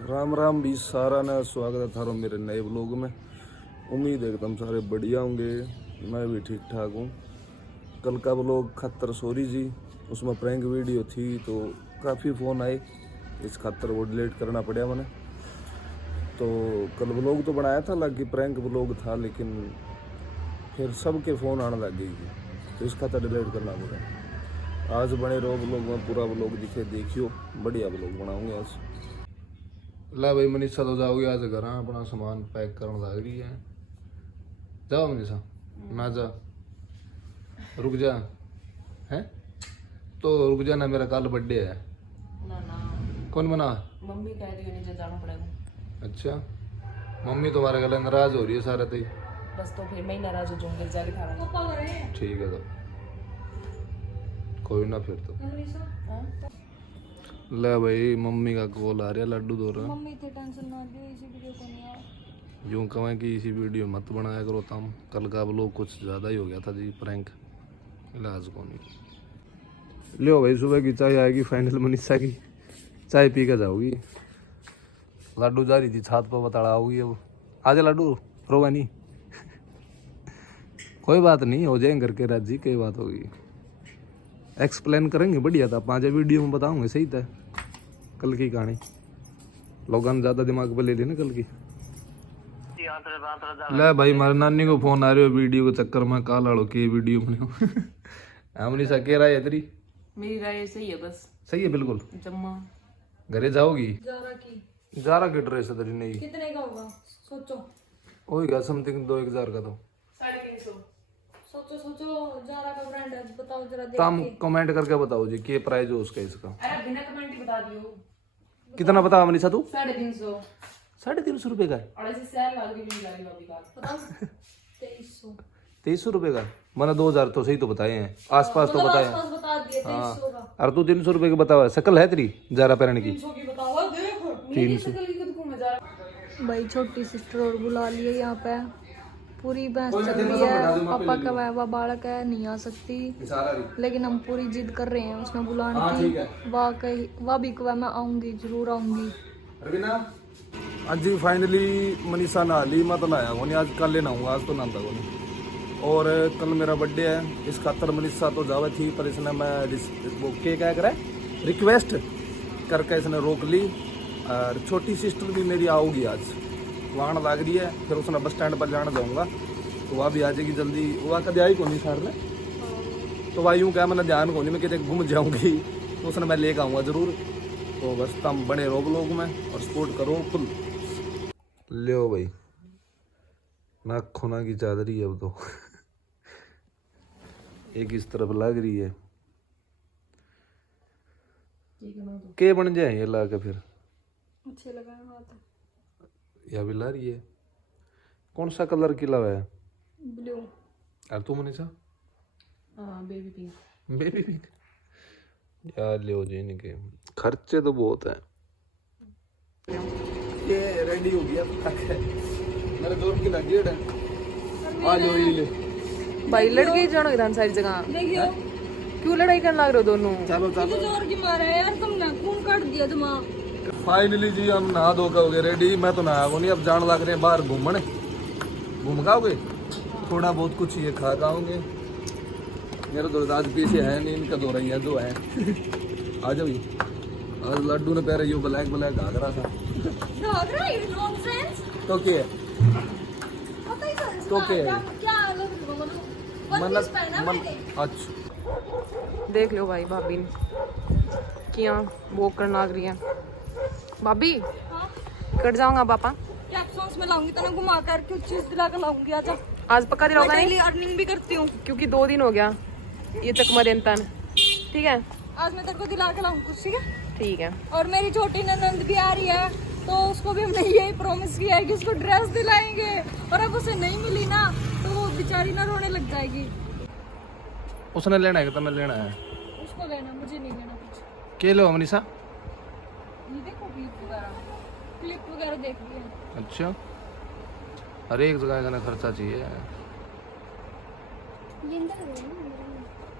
राम राम भी सारा ने स्वागत है थारो मेरे नए ब्लॉग में। उम्मीद है कि तुम सारे बढ़िया होंगे। मैं भी ठीक ठाक हूँ। कल का ब्लॉग खतर सॉरी जी, उसमें प्रैंक वीडियो थी तो काफ़ी फ़ोन आए, इस खातर वो डिलीट करना पड़ा मैंने। तो कल ब्लॉग तो बनाया था, हालांकि प्रैंक ब्लॉग था, लेकिन फिर सबके फ़ोन आने लग गई तो इस खातर डिलीट करना पड़ा। आज बने रहो ब्लॉग में, पूरा ब्लॉग देखियो, बढ़िया ब्लॉग बनाऊँगे आज। ला भाई मनीषा तो जाओगे आज घर, अपना सामान पैक करने लग रही है। जाओ मनीषा, ना जा, रुक जा। हैं तो रुक जा ना, मेरा कल बर्थडे है ना ना। कौन बना? मम्मी कह रही है नीचे जाना पड़ेगा। अच्छा, मम्मी तुम्हारे गले नाराज हो रही है सारा तई। बस तो फिर मैं ही नाराज हो जाऊंगी, जाके खाना। ठीक है तो कोई ना, फिर तो ले भाई मम्मी का कॉल आ रहा है, लड्डू दो रहा। मम्मी इतनी टेंशन ना ली, इसी वीडियो को नहीं आ। यूँ कहें कि इसी वीडियो मत बनाया करो तुम, कल का ब्लॉग कुछ ज़्यादा ही हो गया था जी, प्रैंक। इलाज को नहीं लो भाई, सुबह की चाय आएगी फाइनल मनीषा की, चाय पी कर जाओगी। लड्डू जा रही थी छत पर, बताड़ा आओगी अब। आजा लड्डू, रोगा नहीं। कोई बात नहीं, हो जाएंगे घर के राजी, कोई बात होगी, एक्सप्लेन करेंगे बढ़िया था, 5 वीडियो में बताऊंगे सही था कल की कहानी। लोगों ने ज़्यादा दिमाग पर ले ली ना कल की। ले भाई मारे नानी को फोन आ रही हो, वीडियो के चक्कर में काल आड़ो के वीडियो बनाओ। हमनी सा कह रहा है तेरी, मेरी राय सही है। बस सही है बिल्कुल। जम्मा घरे जाओगी? जारा की ड्रेस है तेरी नई, कितने का होगा सोचो। होगा समथिंग 2-1000 का। तो 350। सोचो सोचो, जारा का ब्रांड है, बताओ जरा देख तुम के। कमेंट करके बताओ जी क्या प्राइस है उसका इसका। अरे बिना कमेंट ही बता दियो। कितना बता मनीषा तू? 350। 350 रुपए का है? और ऐसे सेल लग गई मिल जाएगी भाभी का। बताओ 2300। 2300 रुपए का? मैंने 2000 तो सही तो बताए हैं, आसपास तो बताए हैं। आसपास बता दिए 2300 का। और तू 300 रुपए की बतावा, शकल है तेरी जारा पहनने की? 300 की बताओ, देखो। मेरी शक्ल की खुद को मजा आ रहा। भाई छोटी सिस्टर और बुला लिए यहाँ पे, पूरी बहस चल रही है। पापा का वह बालक है, नहीं आ सकती, लेकिन हम पूरी जिद कर रहे हैं उसने बुलाने की। वाह भी कहा मैं आऊंगी, जरूर आऊंगी। आज फाइनली मनीषा नहा ली, मैं तो नहाया को नहीं, आज कल लेना आऊँगा, आज तो नहाता को नहीं। और कल मेरा बर्थडे है, इस खातर मनीषा तो जावे थी, पर इसने मैं वो क्या करे रिक्वेस्ट करके इसने रोक ली। और छोटी सिस्टर भी मेरी आओगी आज, वहाँ लग रही है, फिर उसने बस स्टैंड पर जाना जाऊँगा, तो वहाँ भी आ जाएगी जल्दी। वहाँ कभी आई को नहीं सर ने, तो वह यूँ क्या मैंने ध्यान को नहीं, मैं कहते घूम जाऊँगी, तो उसने मैं लेकर आऊँगा ज़रूर। तो बस तुम बने रहो ब्लॉग में और सपोर्ट करो फुल। लो भाई नाक खोना की चादरी है अब तो। एक इस तरफ लग रही है, के बन जाए ये ला के फिर अच्छे लगा हाथ। या भी ला रही है। कौन सा कलर की लावा है? ब्लू। यार तू मनीषा? हां बेबी पिंक। बेबी पिंक यार ले जी, इनके खर्चे तो बहुत है। ये रेडी हो गया मेरे दोस्त की लगी है, आ जाओ ये ले। भाई लड़के जानो इधर सारी जगह, देखियो क्यों लड़ाई करने लग रहे हो दोनों? चलो चलो, जोर की मारा है यार, तुमने खून काट दिया दिमाग। फाइनली जी हम नहा धो हो गए रेडी। मैं तो नहा को नहीं, अब जान लग रहे हैं बाहर घूमने। घूम गाओगे थोड़ा बहुत, कुछ ये खा गाओगे। मेरे दोस्त आज पीछे है नहीं, इनका दो रही है, दो है। आ जाओ। आज लड्डू ने पहले यू ब्लैक ब्लैक घाघरा था, तो क्या तो क्या अच्छा देख लो भाई, भाभी किया वो करना लग रही है। भाभी कट जाऊंगा पापा, कैप्सूल्स में लाऊंगी, तो मैं घुमा कर कुछ चीज दिला कर लाऊंगी। आजा, आज पक्का दिलाऊंगा मैं नहीं, डेली अर्निंग भी करती हूँ, क्योंकि 2 दिन हो गया ये चकमा देनता है। ठीक है, आज मैं तेरे को दिला के लाऊंगी कुछ, ठीक है? ठीक है। और मेरी छोटी ननंद भी आ रही है, तो उसको भी हमने यही प्रॉमिस किया है कि उसको ड्रेस दिलाएंगे, और अब उसे नहीं मिली ना तो वो बेचारी ना रोने लग जाएगी। उसने लेना है कि तुम्हें लेना है? उसको लेना, मुझे नहीं लेना कुछ। के लो मनीषा? ये देखो क्लिप वगैरह देख लिया। अच्छा, हर एक जगह का खर्चा चाहिए।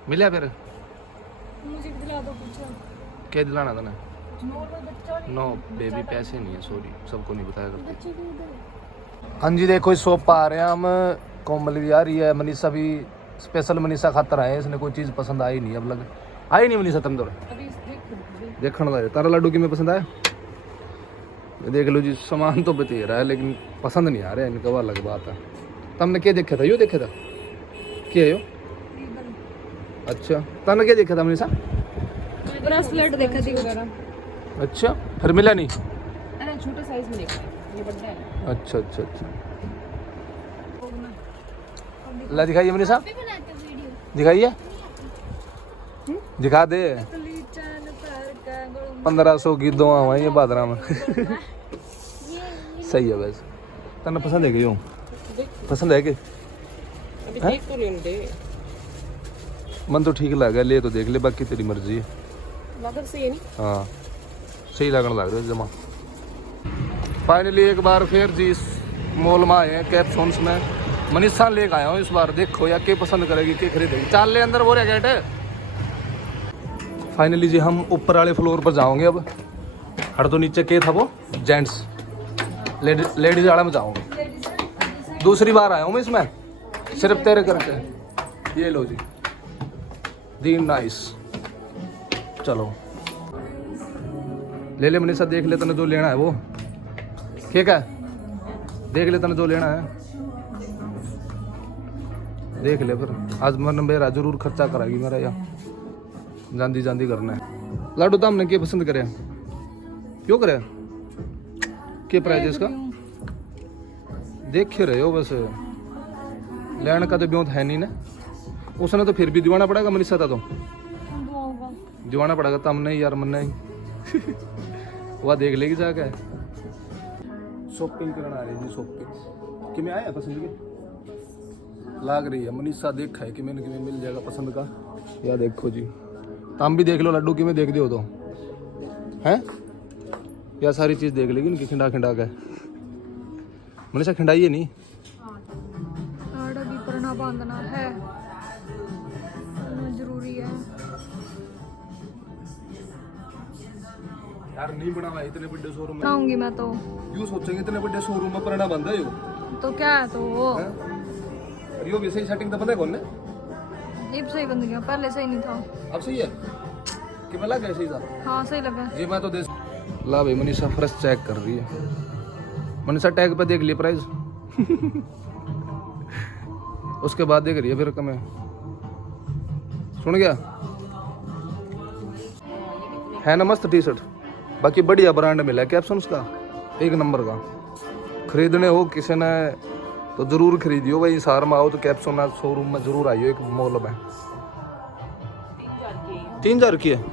मिला फिर? मुझे दिला दो कुछ। क्या दिलाना था? नो बेबी पैसे नहीं है, सॉरी, सबको नहीं बताया करते। हाँ जी देखो इस शॉप पर आ रहे हैं हम, कोमल भी आ रही है, मनीषा भी स्पेशल मनीषा खातर आए, इसने कोई चीज़ पसंद आई नहीं, अब लग आई नहीं मनीषा तुम तो देखने लगे तारा लड्डू की में पसंद आया, देख लो जी सामान तो बता रहा है लेकिन पसंद नहीं आ रहा है इनका, अलग बात है। तुमने क्या देखा था, यो देखा था क्या यो? अच्छा तुमने क्या देखा था मनीषा? ब्रेसलेट देखा थी। अच्छा फिर मिला नहीं? अरे छोटे साइज में देखा, ये बड़ा है। अच्छा अच्छा अच्छा ला दिखाइए मनीषा, दिखाइए, दिखा दे। 1500 की दो हुआ ये बादरा में सही है वैसे। तन्ने पसंद है कि यूँ पसंद है कि अभी देख तो लेने दे, मन तो ठीक लगा, ले तो देख ले, बाकी तेरी मर्जी है। लागत सही है नहीं? हाँ सही लगने लग रहा है जमा। फाइनली एक बार फिर जी इस मॉल में आए हैं कैप्सून्स में, मनीषा लेके आया हूँ इस बार, देखो या क्या पसंद करेगी क्या खरीदेगी। चाल ले अंदर, वो रह गेट है। फाइनली जी हम ऊपर वाले फ्लोर पर जाओगे अब, हर तो नीचे के था वो जेंट्स, लेडीज वाला में जाऊँगा। दूसरी बार आया हूँ मैं इसमें सिर्फ तेरे करके। ये लो जी दी नाइस, चलो ले ले मनीषा, देख ले तने जो लेना है वो, ठीक है देख ले तने जो लेना है देख ले। फिर आज मन मेरा जरूर खर्चा कराएगी मेरा, यहाँ जांदी जांदी करना है। लाडू तो हमने क्या पसंद करे, क्यों करे, क्या प्राइस है इसका देख रहे हो? वैसे लेने का तो ब्यों है नहीं ना, उसने तो फिर भी दिवाना पड़ेगा मनीषा था, तो दिवाना पड़ेगा तब नहीं यार, मन नहीं वह देख लेगी जाके। शॉपिंग करना आ रही जी, शॉपिंग कि मैं आया पसंद की लाग रही है, मनीषा देखा है कि मैंने कि मिल जाएगा पसंद का। या देखो जी तुम भी देख लो लड्डू की में देख दियो तो हैं, या सारी चीज़ देख लेगी इनकी खिंडा खिंडा के। मनीषा खिंडाइए नहीं, भी परना बांधना है जरूरी है यार, नहीं बनावा इतने बड़े शोरूम में आऊंगी मैं तो, यूँ सोचेंगे इतने बड़े शोरूम में परना बंद है यो, तो क्या है तो वो यो भी सही सेटिंग तो पता है कौन ने, अब सही बन गया, पहले सही नहीं था। अब सही है कि मैं लगा सही था? हाँ सही लगा जी मैं तो दे ला भाई। मनीषा फ्रेश चेक कर रही है, मनीषा टैग पे देख लिया प्राइस उसके बाद देख रही है फिर कम सुन गया है ना, मस्त टी शर्ट, बाकी बढ़िया ब्रांड मिला कैप्सून्स का, एक नंबर का। खरीदने हो किसी ने तो जरूर खरीदियो भाई, सार में आओ तो कैप्सून शोरूम में जरूर आइयो, एक मॉल में। 3000 की है,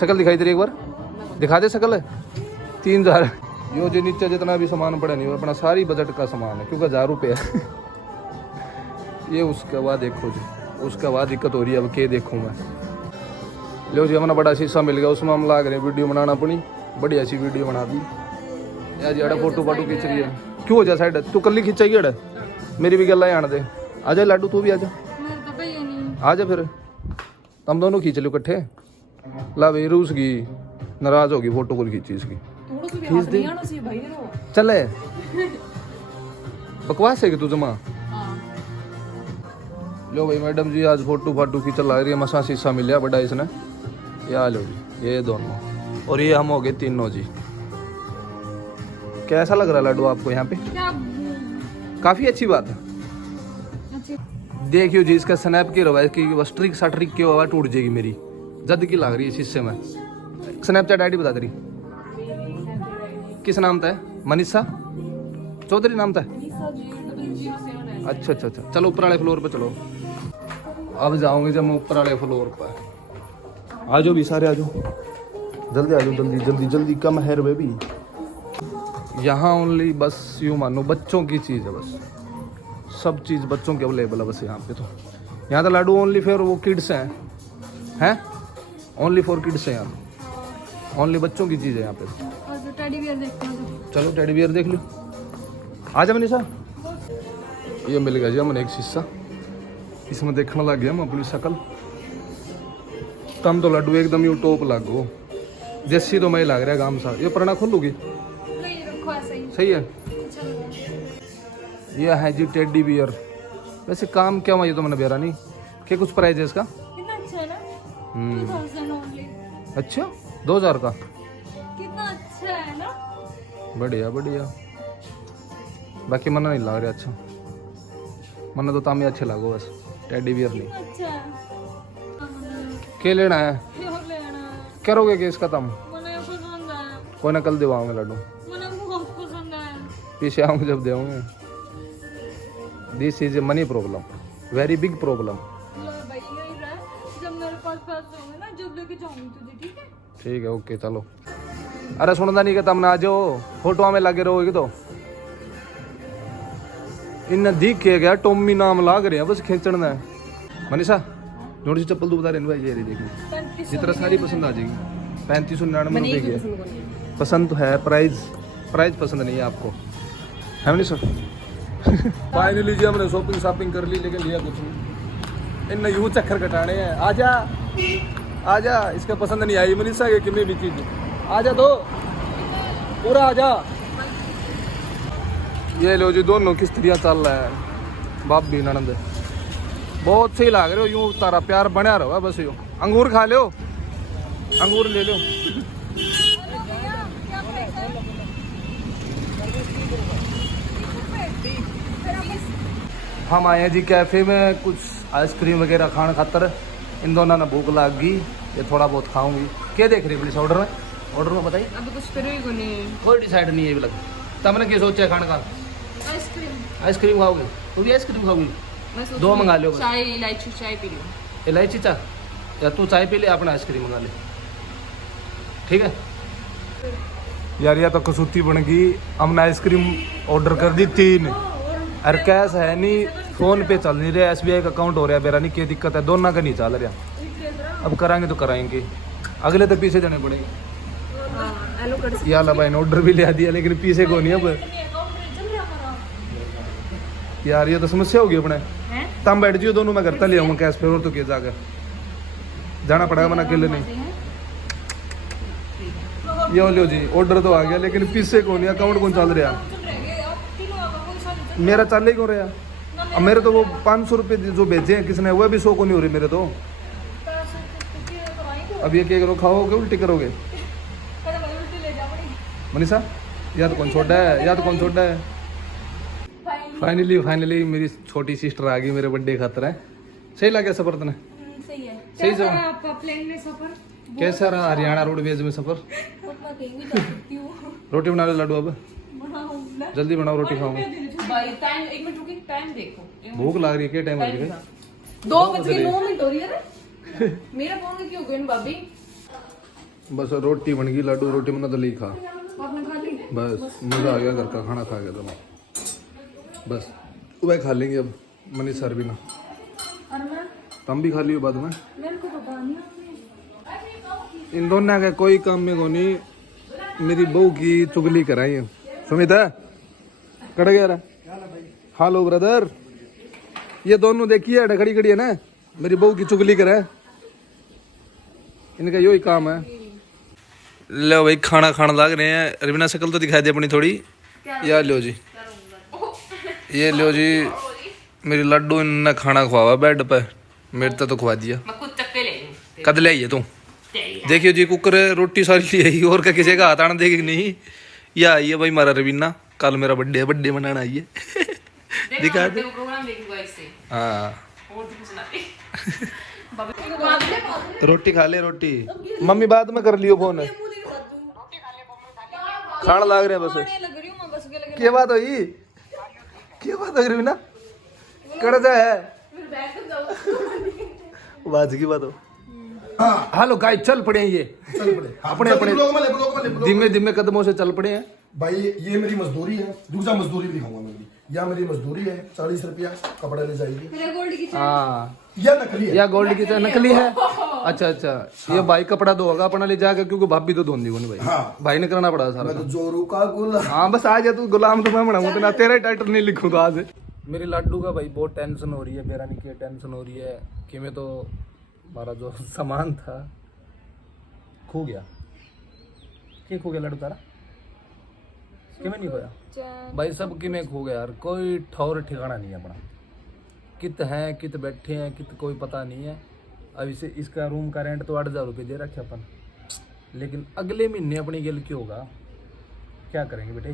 शकल दिखाई दे रही एक बार, दिखा दे शकल है। 3000 यो जो नीचे जितना भी सामान पड़ा नहीं, अपना सारी बजट का सामान है, क्योंकि 1000 रुपये है ये। उसके बाद देखो जी, उसके बाद दिक्कत हो रही है, अब क्या देखूँ मैं। लो जी अपना बड़ा शीशा मिल गया, उसमें हम लाग रहे हैं वीडियो बनाना अपनी, बढ़िया सी वीडियो बना दी यार जी। अड़ा फोटो फाटो खींच रही है, क्यों हो जा साइड, तू कल ही खींचाई अड़ा, मेरी भी गल्ला आने दे। आ जा लाडू तू भी आ जा, आ जा फिर तुम दोनों खींच लो इकट्ठे। ला भाई रूस की नाराज होगी, फोटो को खींची इसकी, खींच दे चले बकवास है कि तू जमा। लो भाई मैडम जी आज फोटो फाटू की चला रही है, मसा शीशा मिला बड़ा इसने। या लो जी ये दोनों, और ये हम हो गए तीनों जी। कैसा लग रहा है लाडू आपको यहाँ पे? काफी अच्छी बात है। देखियो जी इसका स्नैप की रवा की स्ट्रिक सट्रिक की हवा टूट जाएगी मेरी, जद की लग रही है शीशे में। स्नैपचैट आईडी बता दे रही, किस नाम था? मनीषा चौधरी नाम था। अच्छा अच्छा अच्छा, चलो ऊपर वाले फ्लोर पे चलो। अब जाओगे जब मैं ऊपर वाले फ्लोर पर। आ जाओ भी सारे, आ जाओ जल्दी, आ जाओ जल्दी जल्दी जल्दी, कम है बेबी। यहाँ ओनली बस यूँ मानो बच्चों की चीज़ है, बस सब चीज़ बच्चों की अवेलेबल है बस यहाँ पे। तो यहाँ तो लाडू ओनली फॉर वो किड्स हैं ओनली फॉर किड्स हैं यहाँ, ओनली बच्चों की चीज़ है यहाँ पे। टेडी बियर देखना तो चलो टेडी बियर देख लो, आ जा मनीषा। ये मिल गया जी हमने एक शीशा, इसमें देखने लग गया हम अपनी शक्ल। तम तो लड्डू एकदम यू टॉप लागो, देसी तो मैं लग रहा है गाम सा। ये पुराना खोलूगी नहीं रखो ऐसे ही। सही है। ये है जी टेडी बियर। वैसे काम क्या हुआ ये तो मैंने बेरा नहीं क्या कुछ प्राइस है इसका? कितना अच्छा है ना, 2000 ओनली। अच्छा 2000 का, कितना अच्छा है ना। बढ़िया बढ़िया। बाकी मना नहीं लग रहा अच्छा, मना तो तामी अच्छे लागो बस, टेडी बियर नहीं। अच्छा है। क्या लेना है? क्यों लेना? करोगे कि इसका तम? मने पसंद है। कोई ना कल दिवाऊंगे लड्डू, मने बहुत पसंद है। पीछे आऊंगे जब देंगे। This is a money problem, very big problem. लो भाई यही रहा, जब मेरे पास पैसे होंगे ना जब लेके जाऊंगी तुझे, ठीक है? ठीक है ओके चलो। अरे सुनता नहीं कि तुम ना आ जाओ, फोटो में लगे रहोगे तो इन दिख के गया टोमी नाम लाग रहे हैं बस खींचना है। मनीषा जोड़ी सी चप्पल तो बता रहे भाई, ये रही देखिए जितना सारी पसंद आ जाएगी। 3599 रुपये की है। पसंद तो है, प्राइस पसंद नहीं है आपको, है मनीषा? फाइनली जी हमने शॉपिंग कर ली, लेकिन लिया कुछ नहीं। इन यूं चक्कर कटाने हैं। आजा इसका पसंद नहीं आई मनीषा के कितनी भी चीज। आजा तो पूरा आजा। ये लो जी दोनों किस्तियाँ चल रहा है, बाप भी ननंद बहुत सही लग रहे हो। यूं तारा प्यार बना रहा बस। यूं अंगूर खा लो, अंगूर ले लो। हम आए हैं जी कैफे में कुछ आइसक्रीम वगैरह खाने खातर। इन दोनों ने भूख लाग गई, ये थोड़ा बहुत खाऊंगी। क्या देख रही पुलिस ऑर्डर में बताइए? अभी कुछ करो ही नहीं, कोई डिसाइड नहीं है अभी लग। तुमने क्या सोचा है खाने का? आइसक्रीम खाओगे? तू भी आइसक्रीम खाओगी? मैं सोच 2 मंगा लो। चाय इलायची चाय पी लो। इलायची चाय या तू चाय पी ले, अपना आइसक्रीम मंगा ले, ठीक है? यार या तो कसूती बन गई। हमने आइसक्रीम ऑर्डर कर दी 3 और कैश है नहीं, फोन पे चल नहीं रहा, SBI का अकाउंट हो रहा है मेरा नहीं। क्या दिक्कत है? दोनों का नहीं चल रहा। अब कराएंगे तो कराएंगे, अगले तो पीछे देने पड़ेंगे। यार भाई ने ऑर्डर भी ले दिया लेकिन पीछे को नहीं। अब यार ये तो समस्या होगी अपने। तम बैठ जियो दोनों, मैं करता ले आऊँगा कैश पे। और तो क्या जाकर जाना पड़ेगा, मना अकेले नहीं। ये लो जी ऑर्डर तो आ गया लेकिन पीछे को नहीं, अकाउंट कौन चल रहा? मेरा चल ही क्यों रहा? अब मेरे तो वो 500 रुपये जो भेजे हैं किसने, वो भी 100 को नहीं हो रही मेरे तो। अब ये क्या करो, खाओगे उल्टी करोगे? मनीषा या तो कौन छोटा है? फाइनली मेरी छोटी सिस्टर आ गई मेरे बर्थडे खातर है। सही लगा सफर तने? सही है। सही जो आपका प्लेन में सफर कैसा रहा? हरियाणा रोडवेज में सफर? अपना कहीं भी जा सकती हूँ। रोटी बना लो लड्डू, अब जल्दी बनाओ, रोटी खाऊंगा। भाई टाइम 1 मिनट रुकिए, टाइम देखो। भूख लग रही है। क्या टाइम हो गया? 2:09 हो रही है। मेरा फोन में क्यों गई भाभी? बस रोटी बन गई, लड्डू रोटी बना तो ली खा। आपने खा ली? बस मजा आ गया, घर का खाना खा गया तो बस वह खा लेंगे अब। मनीष सर भी ना, और मैं तुम भी खा लियो बाद में। मेरे को पता नहीं। इन दोनों का कोई काम में को नहीं, मेरी बहू की चुगली कराई है। सुमिता कट गया रहा। हेलो ब्रदर, ये दोनों देखिए खड़ी खड़ी है ना, मेरी बहू की चुगली करे। इनका यही काम है। लो भाई खाना खाने लग रहे हैं। रवीना शक्ल तो दिखाई दे अपनी थोड़ी। यार लो जी, ये लो जी मेरी लड्डू इनने खाना खुआवा बेड पे, मेरे तो खुआ दिया। मैं खुद चक्के ले कद ले आइए तू? देखियो जी कुकर रोटी सारी ले आई, और का किसी का हाथ आना देगी नहीं। या आइए भाई हमारा रवीना, कल मेरा बर्थडे मनाना आइए। दिखा दे प्रोग्राम देखूंगा इससे। हाँ और तो कुछ ना। रोटी खा ले रोटी। मम्मी बाद में कर लियो फोन, खाना लाग रहे हैं बस। लग रही हूँ मैं बस के लगे। क्या बात हुई? क्या बात हो रही ना? कर्जा है बाज की बात हो। हेलो गाइस, चल पड़े हैं ये, अपने अपने धीमे धीमे कदमों से चल पड़े हैं भाई। ये मेरी मजदूरी है, दूसरा मजदूरी भी दिखाऊंगा मैं भी। या मेरी मजदूरी है 40 रुपया, कपड़ा ले जाएगी। मेरा गोल्ड की हाँ, या नकली है? या गोल्ड की नकली है। अच्छा ये भाई कपड़ा धोगा अपना ले जाकर, क्योंकि भाभी तो धोंदी नहीं भाई। हाँ। भाई ने करना पड़ा सारा। मैं तो जोरू का गुलाम। हाँ बस आ जा तू, गुलाम तो मैं बनाऊंगा, तो ना तेरा टाइटल नहीं लिखूं तो आज। मेरी लड्डू का भाई बहुत टेंशन हो रही है, मेरा नहीं क्या टेंशन हो रही है कि मैं तो हमारा जो सामान था खो गया। क्या खो गया लाडू तारा? किमें नहीं खोया चैन भाई? सब किमें खो गया यार, कोई ठौर ठिकाना नहीं है अपना। कित हैं कित बैठे हैं कित कोई पता नहीं है। अब इसे इसका रूम का रेंट तो 8,000 रुपये दे रखे अपन, लेकिन अगले महीने अपनी गिल क्यों होगा, क्या करेंगे बेटे?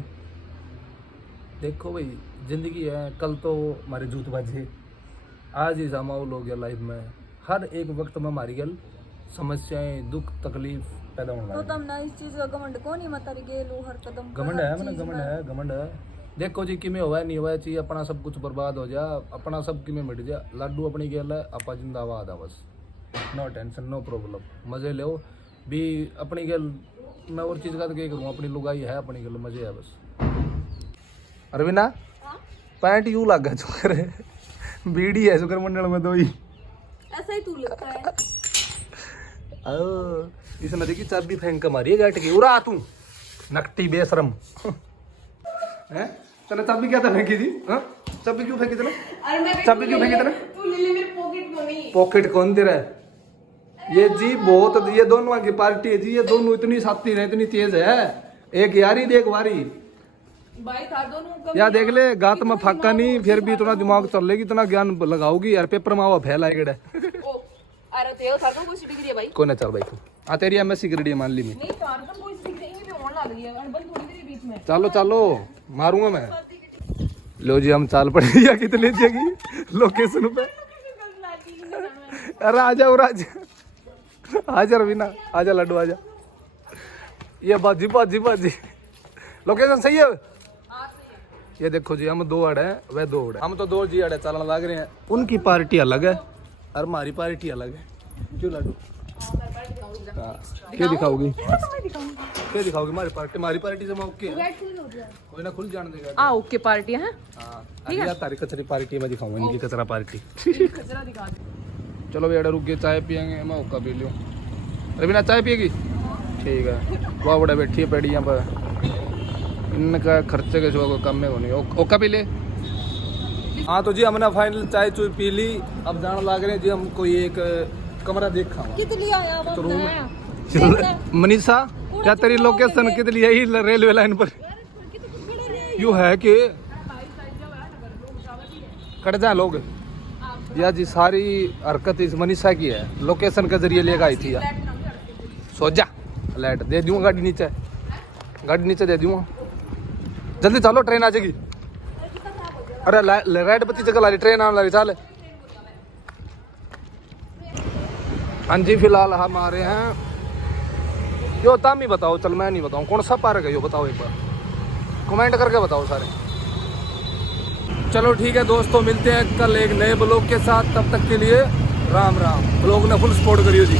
देखो भाई जिंदगी है, कल तो हमारे जूत बाजे, आज ही जमाउल हो गया लाइफ में। हर एक वक्त में हमारी गल समस्याएं दुख तकलीफ पैदा होने तो वाली। तम ना इस चीज का घमंड को नहीं मत गेलो हर कदम पर, घमंड हर है मैंने, चीज घमंड में। है, घमंड है। देखो जी किमें हुआ नहीं हुआ चाहिए, अपना सब कुछ बर्बाद हो जा, अपना सब किमें मिट जा। लाडू अपनी गेल है, आपा जिंदाबाद है बस, नो टेंशन नो प्रॉब्लम, मजे लो भी अपनी गेल। मैं और चीज़ का तो क्या करूँ, अपनी लुगाई है, अपनी गेल मजे है बस। अरविंदा पैंट यूं लग चुकर है, बीड़ी है शुक्र मंडल में दो ही। ऐसा ही तू लगता है। इस नदी की चाबी फेंक के मारी है गाट की, उड़ा तू नकटी बेशरम। हैं तने चाबी क्या था फेंकी थी? हाँ चाबी क्यों फेंकी तने? चाबी क्यों फेंकी तने? तू ले ले, मेरे पॉकेट में नहीं। पॉकेट कौन दे रहा है? ये जी बहुत, ये दोनों की पार्टी है जी, ये दोनों इतनी साथी है, इतनी तेज है, एक यारी देख वारी। भाई था दोनों का। या देख ले गात में फाका नहीं, फिर भी इतना दिमाग चल लेगी, इतना ज्ञान लगाओगी यार, पेपर में आवा फैलाएगा। ओ अरे तेरे था तो कोई डिग्री है भाई? कोई ना चल भाई तू आ, तेरी एमएससी ग्रेड मान ली मैं। नहीं तार तो कोई डिग्री नहीं भी होने लग रही है, अनबन थोड़ी देर बीच में। चलो चलो मारूंगा मैं। लो जी हम चाल पड़े या कितने जगह लोकेशन पे। अरे आ जाओ राज, आजा रवीना, आजा लड्डू आजा। ये बाजी बाजी बाजी लोकेशन सही है। ये देखो जी हम 2 अड़ है, वह 2 अड़ है, हम तो 2 जी अड़े चलने लग रहे हैं। उनकी पार्टी अलग है और हमारी पार्टी अलग है। क्यों लाडू? हाँ क्या दिखाओगी? क्या दिखाओगी? हमारी पार्टी से मैं ओके है, कोई ना खुल जाने देगा। आ ओके पार्टी है। हाँ अरे तारी कचरी पार्टी में दिखाऊंगा, इनकी कचरा पार्टी। कचरा दिखा दे। चलो बेटा रुक के चाय पियेंगे, मैं ओका पी लूँ। रवीना चाय पिएगी? ठीक है, वहाँ बड़ा बैठी है पेड़ियाँ पर, इनका खर्चे के शो कम में होनी। ओका पी ले। हाँ तो जी हमने फाइनल चाय चुय पी ली, अब जाने लग रहे हैं जी हम कोई एक कमरा देखा। कितनी आया तो रूम मनीषा क्या तेरी लोकेशन कितनी यही रेलवे लाइन पर यू है कि कट जाए लोग? या जी सारी हरकत इस मनीषा की है, लोकेशन के जरिए लेकर आई थी यार। सो जा लाइट दे दूंगा, गाड़ी नीचे दे दूंगा, जल्दी चलो ट्रेन आ जाएगी। अरे लाइट बत्ती जगह ला रही, ट्रेन आने लगी, चल। हाँ जी फिलहाल हम आ रहे हैं, यो ताम ही बताओ, चल मैं नहीं बताऊँ कौन सा पार्क है, यो बताओ एक बार कमेंट करके बताओ सारे। चलो ठीक है दोस्तों, मिलते हैं कल एक नए ब्लॉग के साथ, तब तक के लिए राम राम। ब्लॉग ने फुल सपोर्ट करियो जी।